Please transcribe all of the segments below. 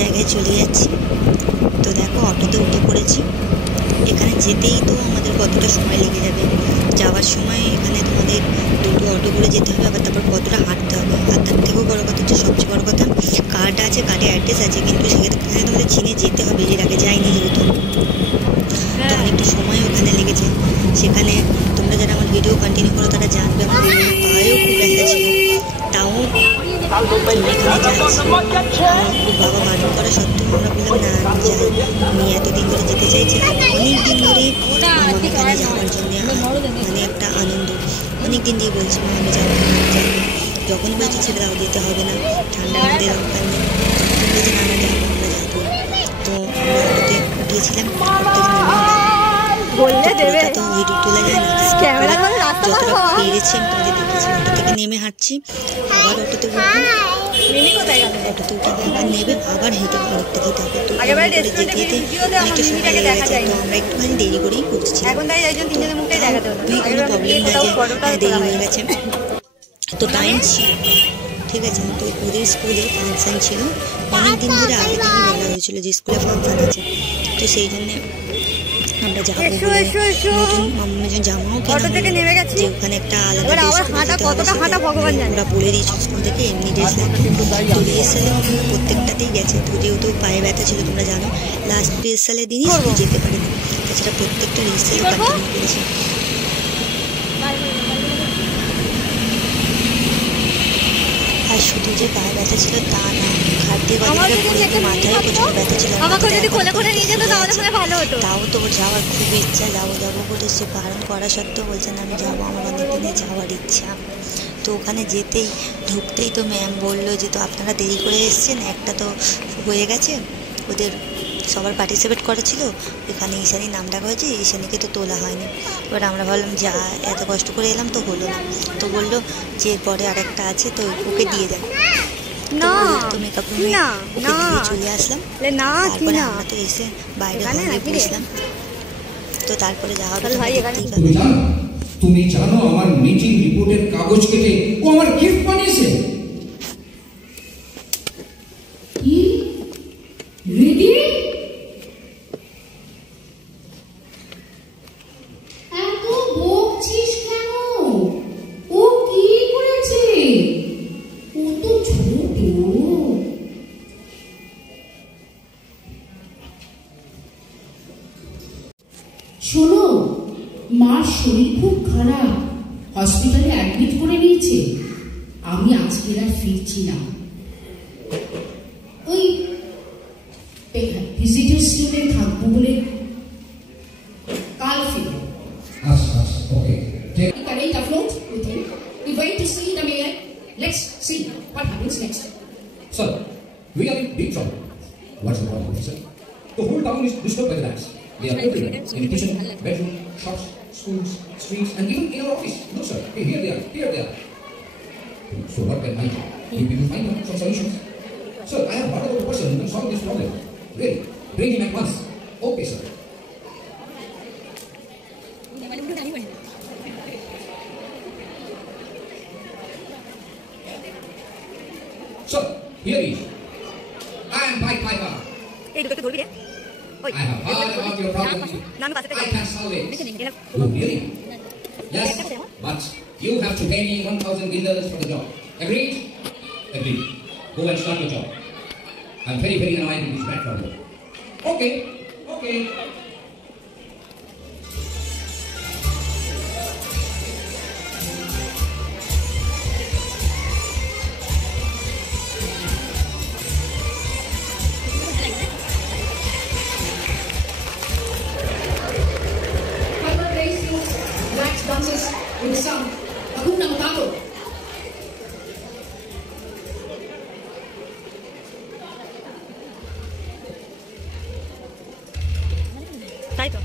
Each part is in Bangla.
জায়গায় চলে যাচ্ছি। তো দেখো অটোতে উঠে পড়েছি। এখানে যেতেই তো আমাদের কতটা সময় লেগে যাবে। যাওয়ার সময় এখানে তোমাদের দুটো অটো করে যেতে হবে, আবার তারপর কতটা হাঁটতে হবে। আর তার থেকেও বড়ো কথা হচ্ছে, সবচেয়ে বড়ো কথা, কার্ড আছে, কার্ডে অ্যাড্রেস আছে, কিন্তু সেখানে তোমাদের চিনে যেতে হবে, এর আগে যায়নি যেহেতু। তো অনেকটা সময় ওখানে লেগেছে। সেখানে তোমরা যারা আমার ভিডিও কন্টিনিউ করো তারা জানবে আমার পায়েও খুব ব্যথা ছিল। তাও এখানে যাচ্ছি। বাবা বারণ করা সত্ত্বেও আমরা বললাম না, আমি যাই। মেয়ে এতদিন ধরে যেতে চাইছে, আর অনেক দিন ধরে আমার এখানে যাওয়ার জন্য মানে একটা আনন্দ। অনেক দিন দিয়ে বলছি মা আমি যাবো, আমি যাবো। যখন বলছি ছেড়ে দাও, যেতে হবে না, ঠান্ডা মধ্যে দরকার নেই, তখন বলছি না আমরা যাবো, আমরা যাবো। তো আমরা অটোতে উঠেছিলাম, তো ভিডিও তোলা যায় না, যতটা পেরেছি আমি তোমাদের দেখেছি। অটো থেকে নেমে হাঁটছি, আবার অটোতে উঠবো, অটোতে উঠে আবার নেবে, আবার হেঁটে অনেকটা যেতে হবে। তো যেতে যেতে অনেকটা সময় লেগে গেছে। তো আমরা একটুখানি দেরি করেই পৌঁছেছিলাম, কোনো প্রবলেম না যে দেরি হয়ে গেছে। তো টাইম ছিল, ঠিক আছে। তো ওদের স্কুলে ফাংশান ছিল, অনেক দিন ধরে আগে থেকে বলা হয়েছিল যে স্কুলে ফাংশান আছে। তো সেই জন্যে আমরা যাবো, নতুন জামাও কেনা, যে ওখানে একটা আলাদা ওরা বলে দিয়েছিল স্কুল থেকে এমনি ড্রেস লাগবে। তো রিহার্সালে প্রত্যেকটাতেই গেছে। তো যেহেতু পায়ে ব্যথা ছিল তোমরা জানো, লাস্ট রিহার্সালের দিনই শুধু যেতে পারিনি, তাছাড়া প্রত্যেকটা রিহার্সালে কন্টিনিউ করেছি। আর শুধু যে পায়ে ব্যথা ছিল তা না, ঘাট দিয়ে মাথায় প্রচুর ব্যথা ছিল। তাও তো যাওয়ার খুব ইচ্ছা, যাবো করে সে বারণ করা সত্ত্বেও বলছে না আমি যাবো, আমার অনেক দিনে যাওয়ার ইচ্ছা। তো ওখানে যেতেই ঢুকতেই তো ম্যাম বললো যে তো আপনারা দেরি করে এসছেন, একটা তো হয়ে গেছে, ওদের সবার পার্টিসিপেট করেছিল, এখানে ঈশানীর নাম ডাকা হয়েছে, ঈশানীকে তো তোলা হয়নি। এবার আমরা ভাবলাম যা এত কষ্ট করে এলাম তো হলো না। তো বললো যে পরে আরেকটা আছে, তো ওকে দিয়ে যায়। তো মেকআপ রুমে ওকে দিয়ে চলে আসলাম। তারপরে আমরা তো এসে বাইরে বসলাম। তো তারপরে যা হবে তুমি জানো আমার মিটিং রিপোর্টের কাগজ কেটে ও আমার গিফট বানিয়েছে। রেডি? এত বকছিস কেন? ও কি করেছে? ও তো ছোট। শোনো, মার শরীর খুব খারাপ, হসপিটালে অ্যাডমিট করে নিয়েছে। আমি আজকে আর ফিরছি না, ওই ভিজিটার্স রুমে থাকবো বলে কাল ফিরবো। Okay. Current afloat with him. We wait to see the mayor. Let's see what happens next. Sir, we are in big trouble. What's the problem, sir? The whole town is disturbed by the rats. They are everywhere. In the kitchen, bedroom, shops, schools, streets, and even in our office. Look, sir. Hey, here they are. Here they are. So what can I do? You people find out some solutions. Sir, I have one other person who can solve this problem. Really? Bring him at once. Okay, sir. So, here he is. I am Pied Piper. I have heard about your problem. I can solve it. Oh, really? Yes, but you have to pay me 1,000 guilders for the job. Agreed? Agreed. Go and start the job. I'm very, very annoyed with this bad problem. Okay. Okay. Dances with the sound. Hakuna Matata. Taito.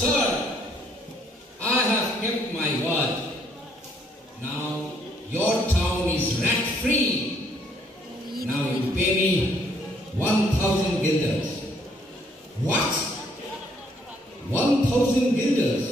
Sir, I have kept my word. Now your town is rat-free. Now you pay me 1,000 guilders. What? 1,000 guilders?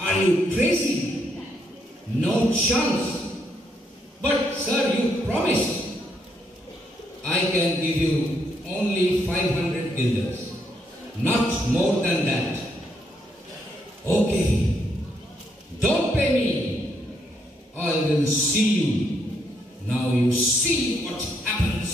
Are you crazy? No chance. But sir, you promised. I can give you only 500 guilders. Not more than that. Okay. Don't pay me. I will see you. Now you see what happens.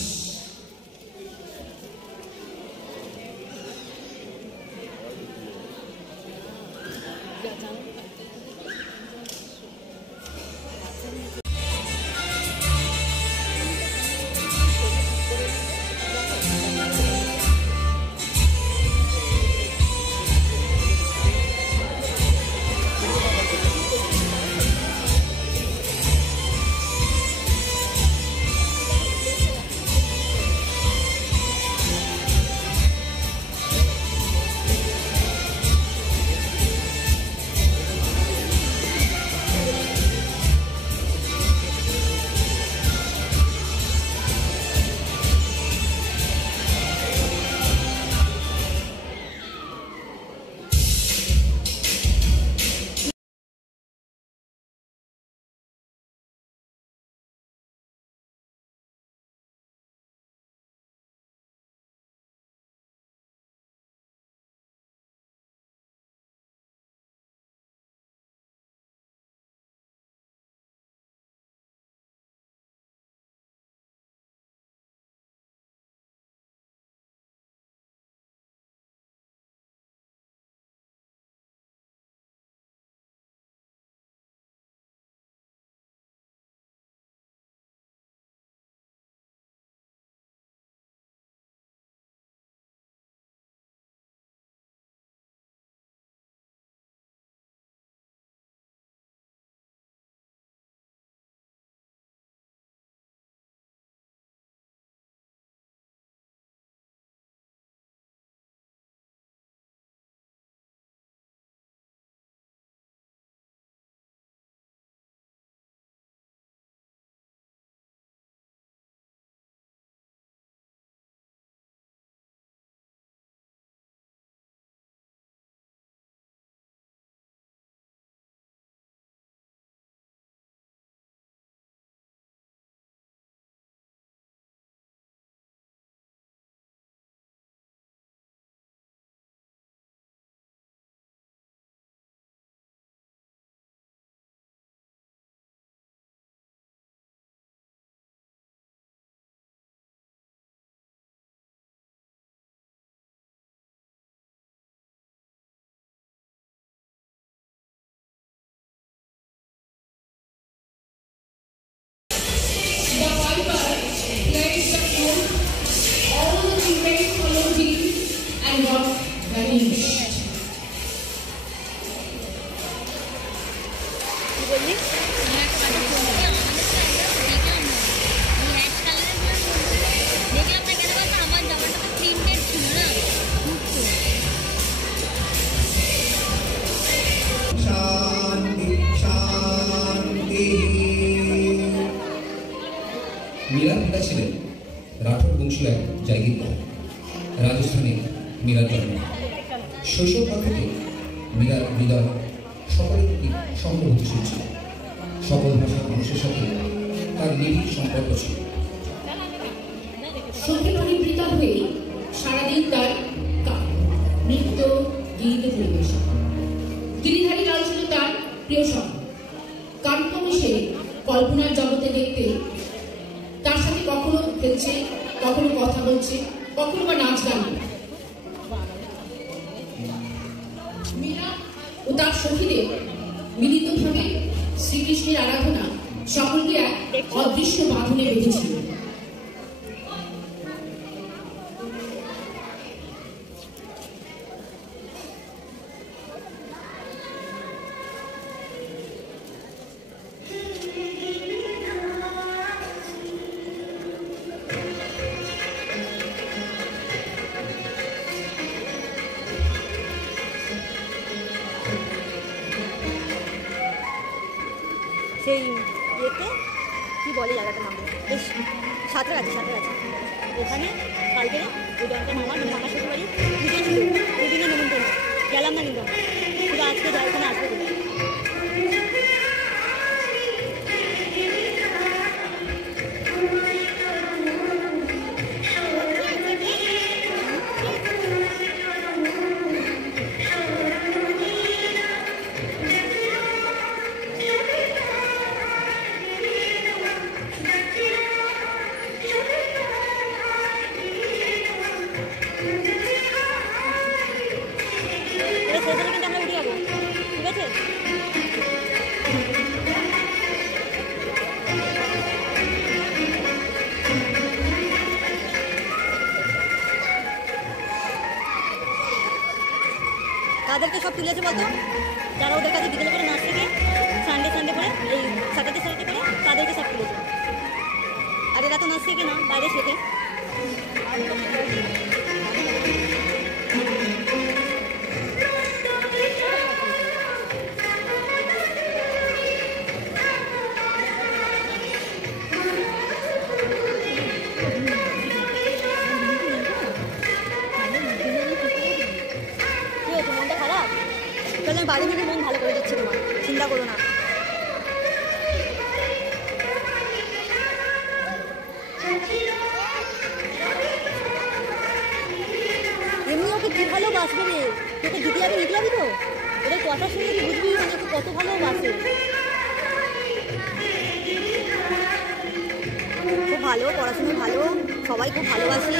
Meera পিতা ছিলেন রাঠোর বংশীয় এক জায়গিরদার। রাজস্থানে মীরার জন্ম। শৈশবকাল থেকে মীরার হৃদয় সকলের প্রতি সহানুভূতিশীল ছিল। সকল ভাষার মানুষের সাথে তার নিবিড় সম্পর্ক ছিল। সঙ্গে পরিবৃত হয়ে সারাদিন তার নৃত্য গীত পরিবেশন। গিরিধারী লাল ছিল তার প্রিয় সঙ্গ। কানক্রমে সে কল্পনার জগতে দেখতে তার সাথে কখনো খেলছে, কখনো কথা বলছে, কখনো বা নাচ গান। মীরা ও তার সখীদের মিলিতভাবে শ্রীকৃষ্ণের আরাধনা সকলকে এক অদৃশ্য বাঁধনে বেঁধেছিল। সেই ইয়েতে কী বলে জায়গাটার নাম বেশ সাঁতরাগাছি ওখানে কালকে ওই জনটার মামার মানে মামার শ্বশুর বাড়ি পুজো ছিল দুদিনে নেমন্তন্ন গেলাম না নিলাম শুধু আজকে যাই ওখানে আসবে বলে। তাদেরকে সব তুলেছে বলতো যারা ওদের কাছে বিকেলে করে নাচ থেকে সানডে করে এই স্যাটারডে করে তাদেরকে সব তুলেছে। আর এরা তো নাচ থেকে না বাইরে শেখে। বাড়ি থেকে মন ভালো করে দিচ্ছি তোমার, চিন্তা করো না। এমনি ওকে কি ভালো বাসবে রে, তোকে দিদি আগে লিখলাবি তো ওদের কথা শুনে কি বুঝবি মানে ওকে কত ভালো বাসে। খুব ভালো পড়াশুনো ভালো, সবাই খুব ভালোবাসে।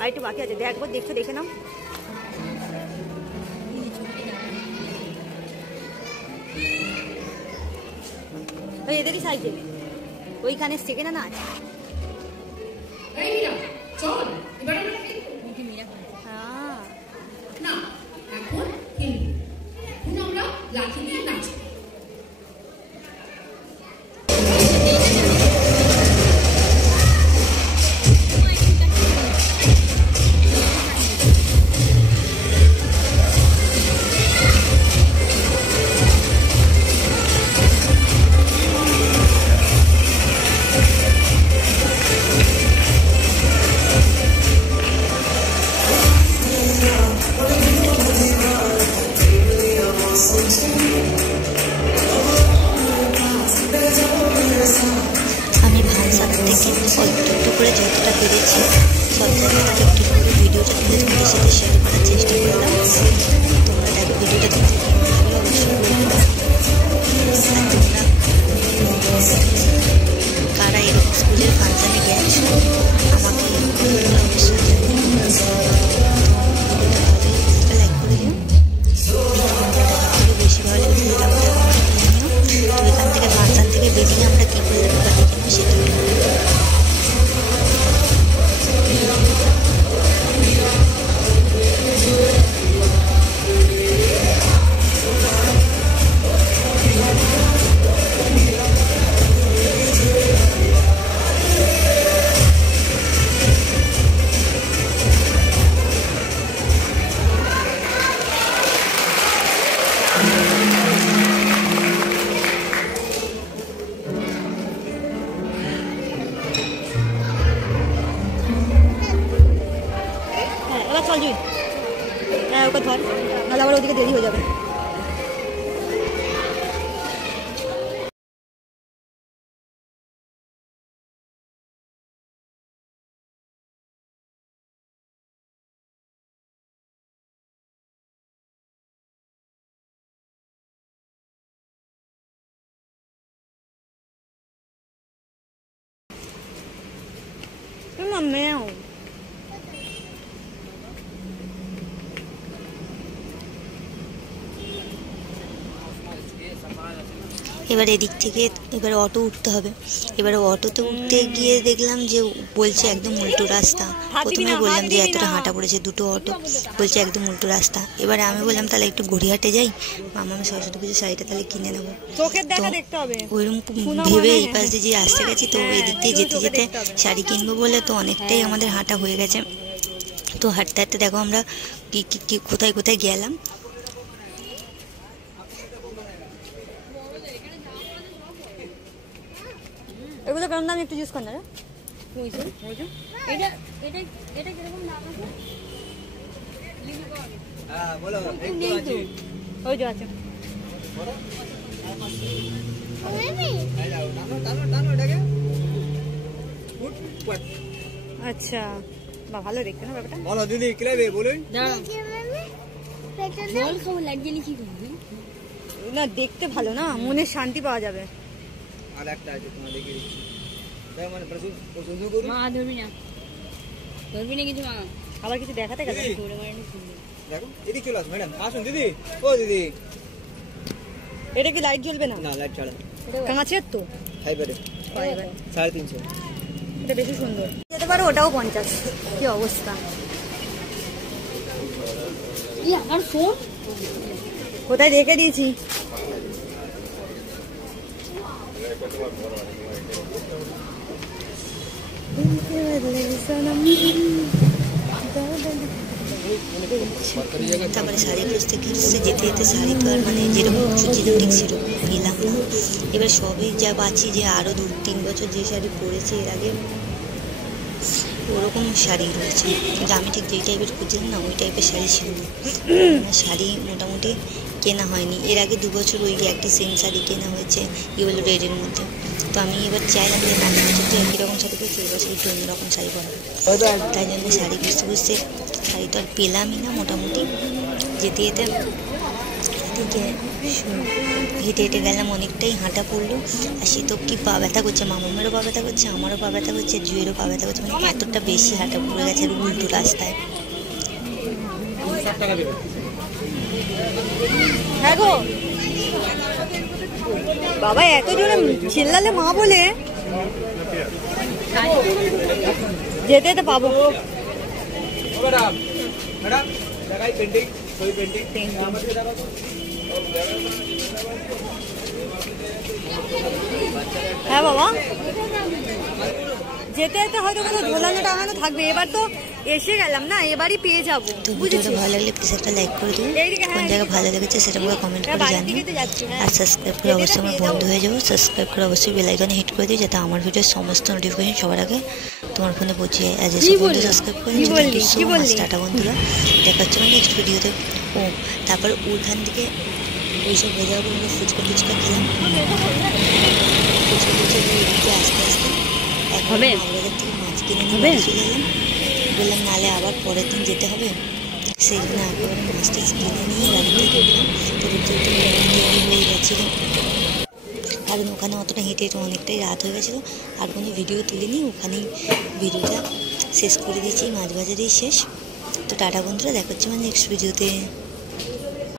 আর একটু বাকি আছে, দেখবো দেখছো দেখে নাও। এদেরই সাইজে ওইখানে শেখে না নাচ। আমি ভালসাদ থেকে একটু করে যতটা পেরেছি সব জায়গায় একটু করে ভিডিওটা তুলে তোমাদের সাথে শেয়ার করার চেষ্টা করলাম। তোমরা দেখো ভিডিওটা দেখতে ভালো অবশ্যই বলবো। তোমরা কারা এরকম স্কুলের ফাংশনে গেছো আমাকে অবশ্যই লাইক করে দিও। বেশি ভালো লাগলে ভিডিওটা আমাদের নিও। তো এখান থেকে ফাংশন থেকে বেরিয়ে আমরা কী করলাম বা দেখে নেবো সেটা। চল জুই, হ্যাঁ ওকে ধর, নাহলে আবার ওদিকে দেরি হয়ে যাবে। মেও এবার এদিক থেকে এবার অটো উঠতে হবে। এবার অটোতে উঠতে গিয়ে দেখলাম যে বলছে একদম উল্টো রাস্তা। প্রথমে বললাম যে এতটা হাঁটা পড়েছে, দুটো অটো, বলছে একদম উল্টো রাস্তা। এবারে আমি বললাম তাহলে একটু গড়িয়াহাটে যাই, মামা সরস্বতী পুজোর শাড়িটা তাহলে কিনে নেবো। ওইরকম ভেবে এই পাশ দিয়ে যে আসতে গেছি, তো এই দিক দিয়ে যেতে যেতে শাড়ি কিনবো বলে তো অনেকটাই আমাদের হাঁটা হয়ে গেছে। তো হাঁটতে হাঁটতে দেখো আমরা কি কোথায় কোথায় গেলাম। এগুলো কেমন দাম একটু ইউজ কর না রে। এটা কিরকম দাম আছে? বলো ওই যে আছে। আচ্ছা, বা ভালো দেখতে না ব্যাপারটা। বলো দিদি কি লাগবে বলুন। জল খাবো, লাইট জ্বালিয়ে কি করবি? না দেখতে ভালো না, মনের শান্তি পাওয়া যাবে। আর একটা আছে তোমার দেখিয়ে দিচ্ছি। দেখো মানে পছন্দ করুন। মা ধরবি না কিছু মা, আবার কিছু দেখাতে গেল। ধরে মারেনি শুনবি। দেখো এদিকে চলে আসুন ম্যাডাম, আসুন দিদি। ও দিদি, এটা কি লাইট জ্বলবে না? না লাইট ছাড়া। কাঁচের তো ফাইবারে 350। এটা বেশি সুন্দর। যেতে পারো, ওটাও 50। কি অবস্থা! আমার ফোন কোথায় রেখে দিয়েছি? তারপরে শাড়ি খুঁজতে খুঁজতে যেতে যেতে শাড়ি তো আর মানে যেরকম খুঁজছিলাম ঠিক সেরকম পেলাম না। এবার সবই যা পাচ্ছি যে আরও 2-3 বছর যে শাড়ি পরেছে এর আগে ওরকম শাড়ি রয়েছে, কিন্তু আমি ঠিক যেই টাইপের খুঁজছিলাম না ওই টাইপের শাড়ি ছিল না। শাড়ি মোটামুটি কেনা হয়নি। এর আগে 2 বছর ওই একই সেম শাড়ি কেনা হয়েছে ইয়েলো রেডের মধ্যে। তো আমি এবার চাইলাম যে না, বছর তো একই রকম শাড়ি পরছি, এবছর একটু অন্যরকম শাড়ি পরবো। তাই জন্য শাড়ি খুঁজতে খুঁজতে শাড়ি তো আর পেলামই না। মোটামুটি যেতে যেতে এদিকে হেঁটে হেঁটে গেলাম, অনেকটাই হাঁটা পড়লো। আর সে তো কি পা ব্যথা করছে, মামামেরও পা ব্যথা করছে, আমারও পা ব্যথা করছে, জুয়েরও পা ব্যথা করছে, মানে এতটা বেশি হাঁটা পড়ে গেছে উল্টো রাস্তায়। হ্যাঁ গো বাবা, এত জোরে চিল্লালে মা বলে যেতে যেতে পাবো। ম্যাডাম ম্যাডাম দেখাই পেন্টিং, ওই পেন্টিং হ্যাঁ বাবা, যেতে যেতে হয়তো কোনো ঝোলানো টাঙানো থাকবে। এবার তো এসে গেলাম না, এবারই পেয়ে যাবো। তো ভিডিওটা ভালো লাগলে প্লিজ একটা লাইক করে দিন, কোন জায়গায় ভালো লেগেছে সেটা আমাকে কমেন্ট করে জানিয়ে, আর সাবস্ক্রাইব করে অবশ্যই আমার বন্ধু হয়ে যাবো। সাবস্ক্রাইব করে অবশ্যই বেল আইকনে হিট করে দিই, যাতে আমার ভিডিওর সমস্ত নোটিফিকেশন সবার আগে তোমার ফোনে পৌঁছে যায়। আর যেসব বন্ধু সাবস্ক্রাইব করে টাটা বন্ধুরা, দেখা হচ্ছে নেক্সট ভিডিওতে। ও তারপর ওইখান থেকে ওইসব হয়ে যাওয়ার পর ফুচকা টুচকা খেলাম। ফুচকা টুচকা এদিকে আস্তে আস্তে এখন বাজার থেকে মাছ কিনে নিয়ে চলে এলাম। বললাম নালে আবার পরের দিন যেতে হবে, সেই জন্য একেবারে মাছ টাছ কিনে নিয়ে গাড়ি থেকে উঠলাম। তো দেরি হয়ে গেছিলো, কারণ ওখানে অতটা হেঁটে হেঁটে অনেকটাই রাত হয়ে গেছিলো। আর কোনো ভিডিও তুলিনি, ওখানেই ভিডিওটা শেষ করে দিয়েছি, মাছ বাজারেই শেষ। তো টাটা বন্ধুরা, দেখা হচ্ছে নেক্সট ভিডিওতে।